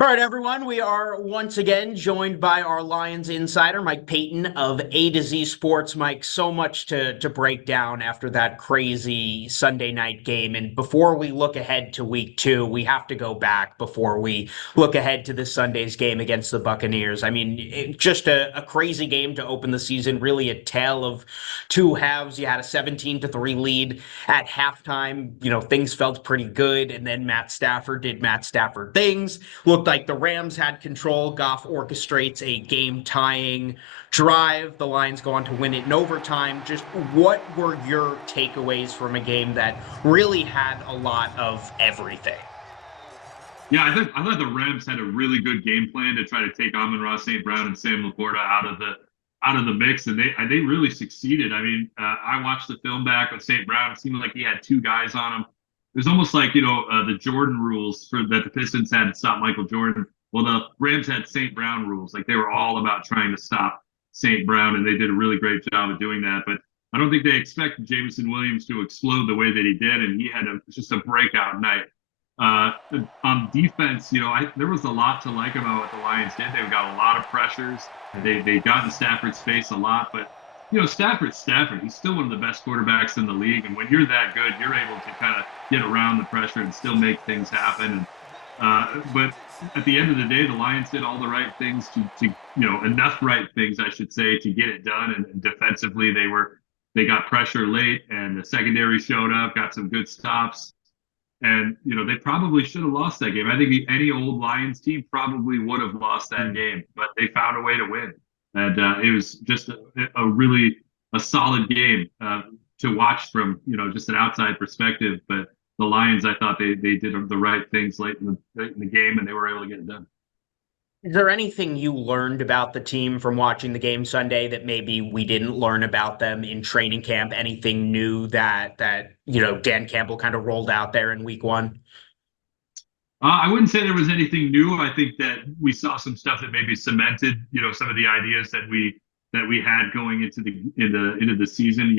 All right, everyone. We are once again joined by our Lions insider, Mike Payton of A to Z Sports. Mike, so much to break down after that crazy Sunday night game. And before we look ahead to week 2, we have to go back before we look ahead to this Sunday's game against the Buccaneers. I mean, just a crazy game to open the season, really a tale of two halves. You had a 17-3 lead at halftime. Things felt pretty good. And then Matt Stafford did Matt Stafford things. Looked like the Rams had control. Goff orchestrates a game-tying drive. The Lions go on to win it in overtime. Just what were your takeaways from a game that really had a lot of everything? Yeah, I thought the Rams had a really good game plan to try to take Amon-Ra St. Brown and Sam Laporta out of the mix, and they really succeeded. I mean, I watched the film back with St. Brown. It seemed like he had two guys on him. It was almost like the Jordan rules that the Pistons had to stop Michael Jordan. Well, the Rams had St. Brown rules. Like they were all about trying to stop St. Brown, and they did a really great job of doing that. But I don't think they expected Jameson Williams to explode the way that he did, and he had just a breakout night. On defense, there was a lot to like about what the Lions did. They've got a lot of pressures. They got in Stafford's face a lot, but Stafford's Stafford. He's still one of the best quarterbacks in the league, and when you're that good, you're able to kind of get around the pressure and still make things happen. But at the end of the day, the Lions did all the right things to enough right things, I should say, to get it done. And defensively, they got pressure late, and the secondary showed up, got some good stops. And, they probably should have lost that game. I think any old Lions team probably would have lost that game, but they found a way to win. And it was just a really solid game to watch from, just an outside perspective. But the Lions, I thought they did the right things late in the game, and they were able to get it done. Is there anything you learned about the team from watching the game Sunday that maybe we didn't learn about them in training camp? Anything new that Dan Campbell kind of rolled out there in week 1? I wouldn't say there was anything new. I think that we saw some stuff that maybe cemented, some of the ideas that we had going into the season.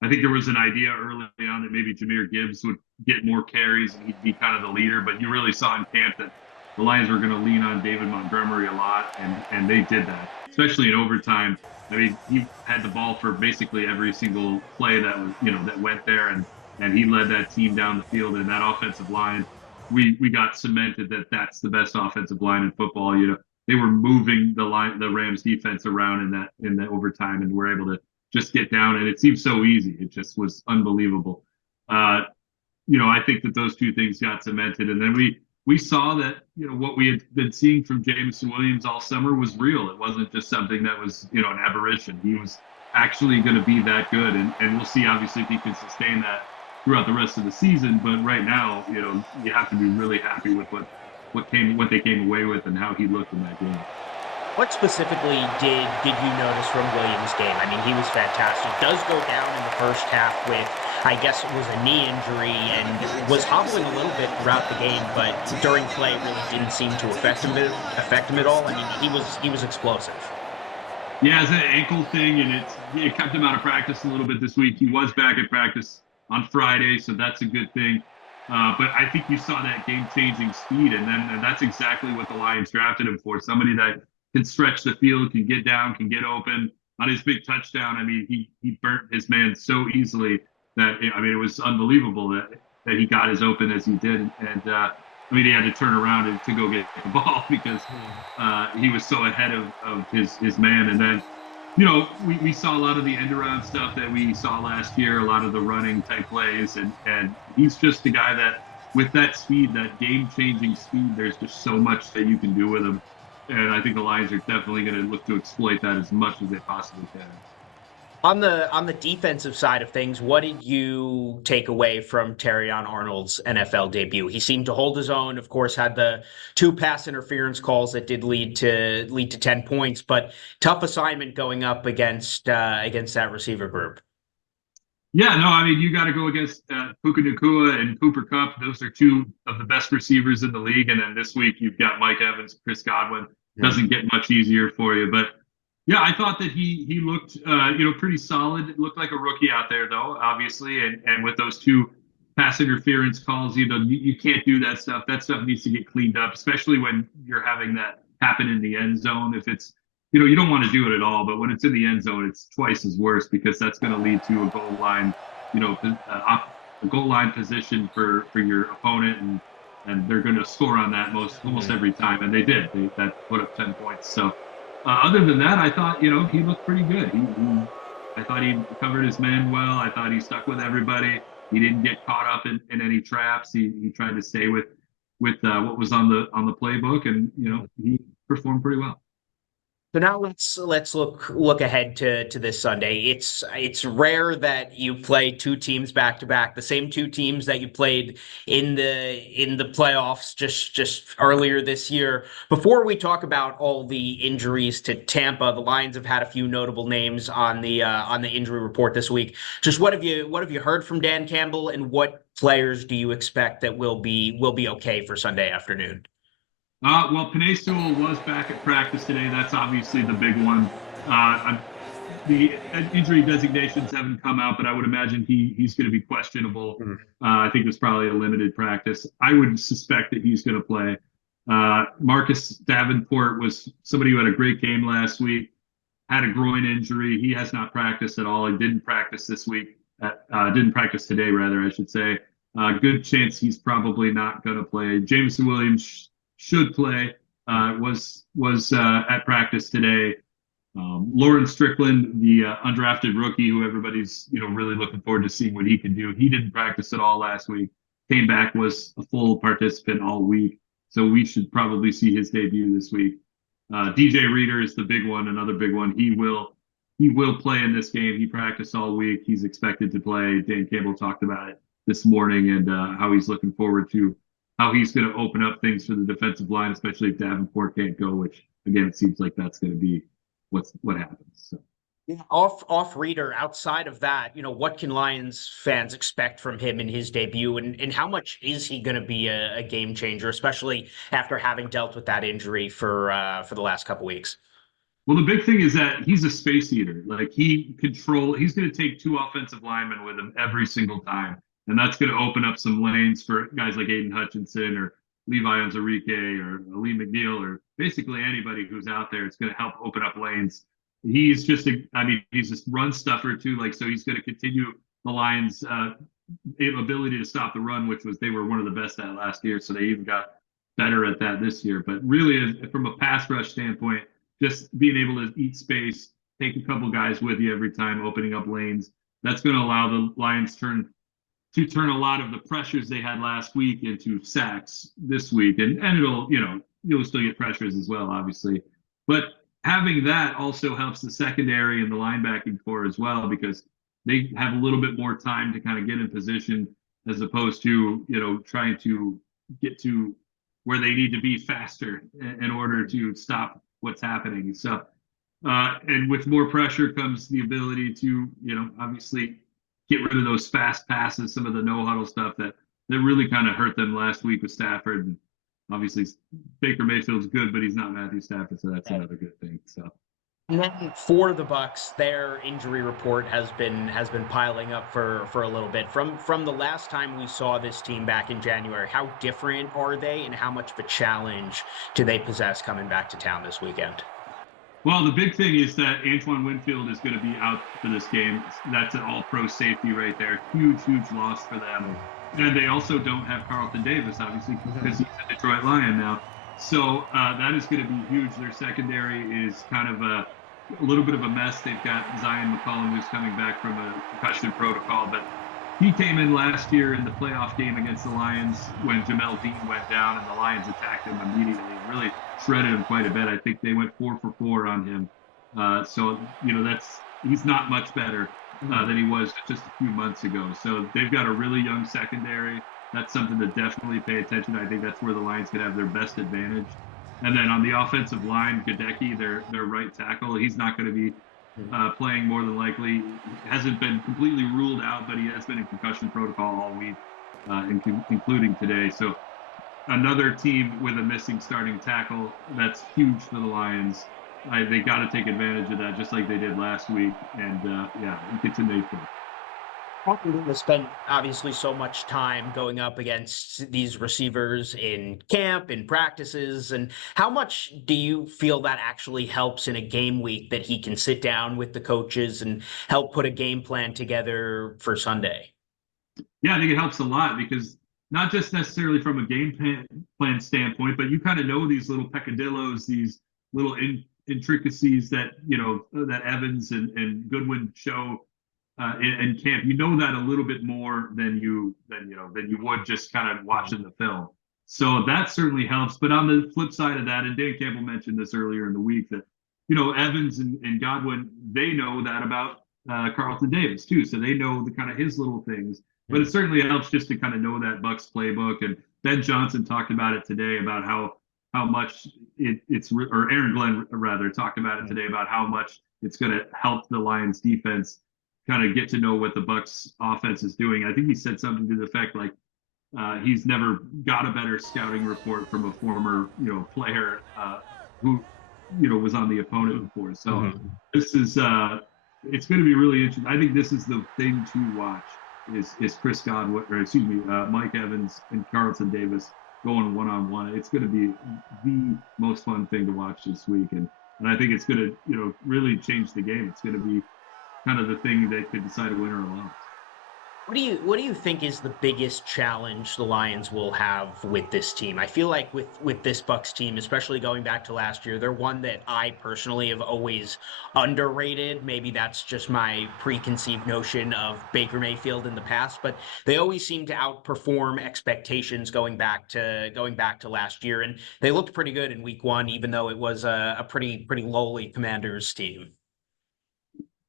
I think there was an idea early on that maybe Jahmyr Gibbs would get more carries and he'd be kind of the leader, but you really saw in camp that the Lions were going to lean on David Montgomery a lot, and they did that, especially in overtime. I mean, he had the ball for basically every single play that was, that went there, and he led that team down the field. And that offensive line, we got cemented that that's the best offensive line in football. They were moving the Rams defense around in that overtime, and were able to just get down. And it seemed so easy. It just was unbelievable. I think that those two things got cemented, and then we saw that what we had been seeing from Jameson Williams all summer was real. It wasn't just something that was an aberration. He was actually going to be that good, and we'll see obviously if he can sustain that throughout the rest of the season. But right now, you have to be really happy with what they came away with and how he looked in that game. What specifically did you notice from Williams' game? I mean, he was fantastic. Does go down in the first half with, I guess it was a knee injury, and was hobbling a little bit throughout the game, but during play really didn't seem to affect him at all. I mean, he was explosive. Yeah, it's an ankle thing, and it kept him out of practice a little bit this week. He was back at practice on Friday, so that's a good thing. But I think you saw that game-changing speed, and that's exactly what the Lions drafted him for. Somebody that can stretch the field, can get down, can get open. On his big touchdown, I mean, he burnt his man so easily that, it was unbelievable that he got as open as he did. And, he had to turn around to go get the ball because he was so ahead of his man. And then, we saw a lot of the end-around stuff that we saw last year, a lot of the running type plays. And he's just the guy that, with that speed, that game-changing speed, there's just so much that you can do with him. And I think the Lions are definitely going to look to exploit that as much as they possibly can. On the defensive side of things, what did you take away from Terrion Arnold's NFL debut? He seemed to hold his own. Of course, had the 2 pass interference calls that did lead to 10 points, but tough assignment going up against that receiver group. Yeah, no, you got to go against Puka Nacua and Cooper Kupp. Those are 2 of the best receivers in the league. And then this week you've got Mike Evans, Chris Godwin. Doesn't get much easier for you. But yeah, I thought that he looked, pretty solid. It looked like a rookie out there, though, obviously. And with those 2 pass interference calls. You can't do that stuff. That stuff needs to get cleaned up, especially when you're having that happen in the end zone. If it's, you don't want to do it at all, but when it's in the end zone, it's twice as worse because that's going to lead to a goal line, a goal line position for your opponent, and they're going to score on that almost every time, and they did. That put up 10 points. So other than that, I thought he looked pretty good. I thought he covered his men well. I thought he stuck with everybody. He didn't get caught up in any traps. He tried to stay with what was on the playbook, and he performed pretty well. So now let's look ahead to this Sunday. It's rare that you play two teams back to back, the same two teams that you played in the playoffs just earlier this year. Before we talk about all the injuries to Tampa, the Lions have had a few notable names on the injury report this week. Just what have you heard from Dan Campbell, and what players do you expect that will be okay for Sunday afternoon? Well, Penei Sewell was back at practice today. That's obviously the big one. The injury designations haven't come out, but I would imagine he's going to be questionable. I think it's probably a limited practice. I would suspect that he's going to play. Marcus Davenport was somebody who had a great game last week, had a groin injury. He has not practiced at all. He didn't practice this week. Didn't practice today, rather, I should say. Good chance he's probably not going to play. Jameson Williams should play. Was at practice today. Lauren Strickland, the undrafted rookie, who everybody's really looking forward to seeing what he can do. He didn't practice at all last week. Came back, was a full participant all week, so we should probably see his debut this week. DJ Reader is the big one, another big one. He will play in this game. He practiced all week. He's expected to play. Dan Campbell talked about it this morning, and how he's looking forward to how he's going to open up things for the defensive line, especially if Davenport can't go, which again, it seems like that's going to be what happens. So. Yeah, off Reader, outside of that, what can Lions fans expect from him in his debut, and how much is he going to be a game changer, especially after having dealt with that injury for the last couple weeks? Well, the big thing is that he's a space eater. Like he's going to take two offensive linemen with him every single time. And that's going to open up some lanes for guys like Aiden Hutchinson or Levi Onwuzurike or Lee McNeil or basically anybody who's out there. It's going to help open up lanes. He's just he's just run stuffer too. So he's going to continue the Lions' ability to stop the run, which they were one of the best at last year. So they even got better at that this year. But really, from a pass rush standpoint, just being able to eat space, take a couple guys with you every time, opening up lanes, that's going to allow the Lions to turn a lot of the pressures they had last week into sacks this week. And you'll still get pressures as well, obviously. But having that also helps the secondary and the linebacking core as well, because they have a little bit more time to kind of get in position as opposed to, trying to get to where they need to be faster in order to stop what's happening. So, and with more pressure comes the ability to, obviously get rid of those fast passes, some of the no-huddle stuff that really kind of hurt them last week with Stafford. And obviously, Baker Mayfield's good, but he's not Matthew Stafford, so that's another good thing. So, and then for the Bucs, their injury report has been piling up for a little bit. From the last time we saw this team back in January, how different are they, and how much of a challenge do they possess coming back to town this weekend? Well, the big thing is that Antoine Winfield is going to be out for this game. That's an all-pro safety right there. Huge, huge loss for them. And they also don't have Carlton Davis, obviously, because he's a Detroit Lion now. So that is going to be huge. Their secondary is kind of a little bit of a mess. They've got Zion McCollum, who's coming back from a concussion protocol. But he came in last year in the playoff game against the Lions when Jamel Dean went down, and the Lions attacked him immediately and really shredded him quite a bit. I think they went 4 for 4 on him. So, he's not much better than he was just a few months ago. So they've got a really young secondary. That's something to definitely pay attention to. I think that's where the Lions could have their best advantage. And then on the offensive line, Gadecki, their right tackle, he's not going to be playing more than likely. Hasn't been completely ruled out, but he has been in concussion protocol all week, including today. So another team with a missing starting tackle, that's huge for the Lions. They got to take advantage of that, just like they did last week. And it gets in Mayfield. They spent obviously so much time going up against these receivers in camp, in practices, and how much do you feel that actually helps in a game week that he can sit down with the coaches and help put a game plan together for Sunday? Yeah, I think it helps a lot because not just necessarily from a plan standpoint, but you kind of know these little peccadillos, these little intricacies that that Evans and Goodwin show in camp. You know that a little bit more than you would just kind of watching the film. So that certainly helps. But on the flip side of that, and Dan Campbell mentioned this earlier in the week, that Evans and Godwin, they know that about Carlton Davis too, so they know the kind of his little things. But it certainly helps just to kind of know that Bucs playbook. And Ben Johnson talked about it today about how much or Aaron Glenn rather talked about it today about how much it's going to help the Lions defense kind of get to know what the Bucs offense is doing. I think he said something to the effect like he's never got a better scouting report from a former player who was on the opponent before. So this is it's going to be really interesting. I think this is the thing to watch is Chris Godwin, or excuse me, Mike Evans and Carlton Davis going one-on-one. It's going to be the most fun thing to watch this week, and I think it's going to really change the game. It's going to be kind of the thing that could decide a winner or loss. What do you think is the biggest challenge the Lions will have with this team? I feel like with this Bucs team, especially going back to last year, they're one that I personally have always underrated. Maybe that's just my preconceived notion of Baker Mayfield in the past, but they always seem to outperform expectations going back to last year, and they looked pretty good in Week 1, even though it was a pretty lowly Commanders team.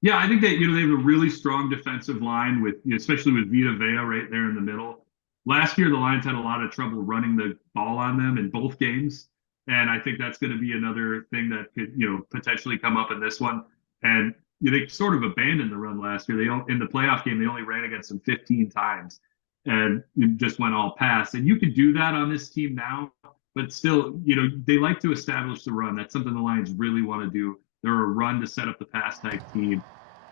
Yeah, I think that they have a really strong defensive line with especially with Vita Vea right there in the middle. Last year, the Lions had a lot of trouble running the ball on them in both games, and I think that's going to be another thing that could potentially come up in this one. And they sort of abandoned the run last year. In the playoff game they only ran against them 15 times, and just went all pass. And you could do that on this team now, but still, they like to establish the run. That's something the Lions really want to do. They're a run to set up the pass type team,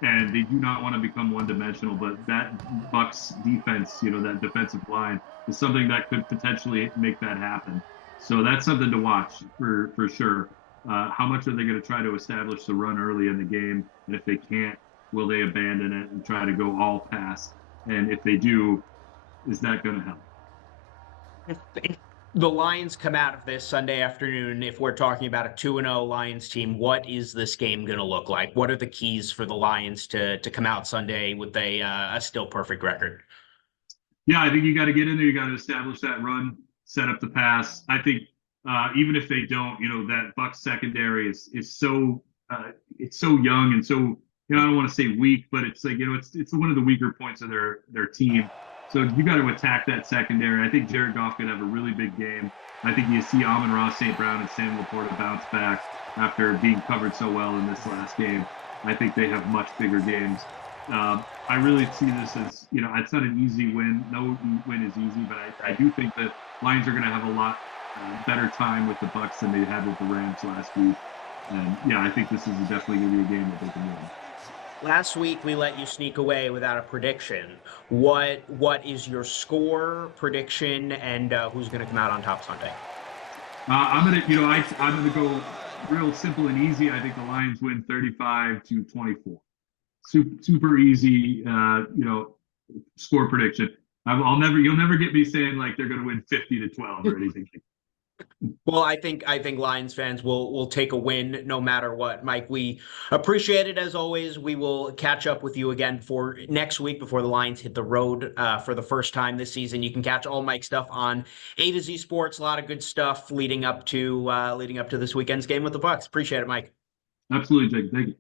and they do not want to become one-dimensional. But that Bucs defense, that defensive line, is something that could potentially make that happen. So that's something to watch for sure. How much are they going to try to establish the run early in the game? And if they can't, will they abandon it and try to go all pass? And if they do, is that going to help? If the Lions come out of this Sunday afternoon, if we're talking about a 2-0 Lions team, what is this game going to look like? What are the keys for the Lions to come out Sunday with a still perfect record? Yeah, I think you got to get in there. You got to establish that run, set up the pass. I think even if they don't, that Bucs secondary is so it's so young and so I don't want to say weak, but it's like it's one of the weaker points of their team. So you got to attack that secondary. I think Jared Goff could have a really big game. I think you see Amon-Ra St. Brown and Sam Laporta bounce back after being covered so well in this last game. I think they have much bigger games. I really see this as, it's not an easy win. No win is easy, but I do think that Lions are going to have a lot better time with the Bucs than they had with the Rams last week. And yeah, I think this is definitely going to be a game that they can win. Last week we let you sneak away without a prediction. What is your score prediction, and who's going to come out on top Sunday? I'm gonna go real simple and easy. I think the Lions win 35-24. Super easy, score prediction. You'll never get me saying like they're going to win 50-12 or anything. Well, I think Lions fans will take a win no matter what. Mike, we appreciate it as always. We will catch up with you again for next week before the Lions hit the road for the first time this season. You can catch all Mike's stuff on A to Z Sports. A lot of good stuff leading up to this weekend's game with the Bucs. Appreciate it, Mike. Absolutely, Jake. Thank you.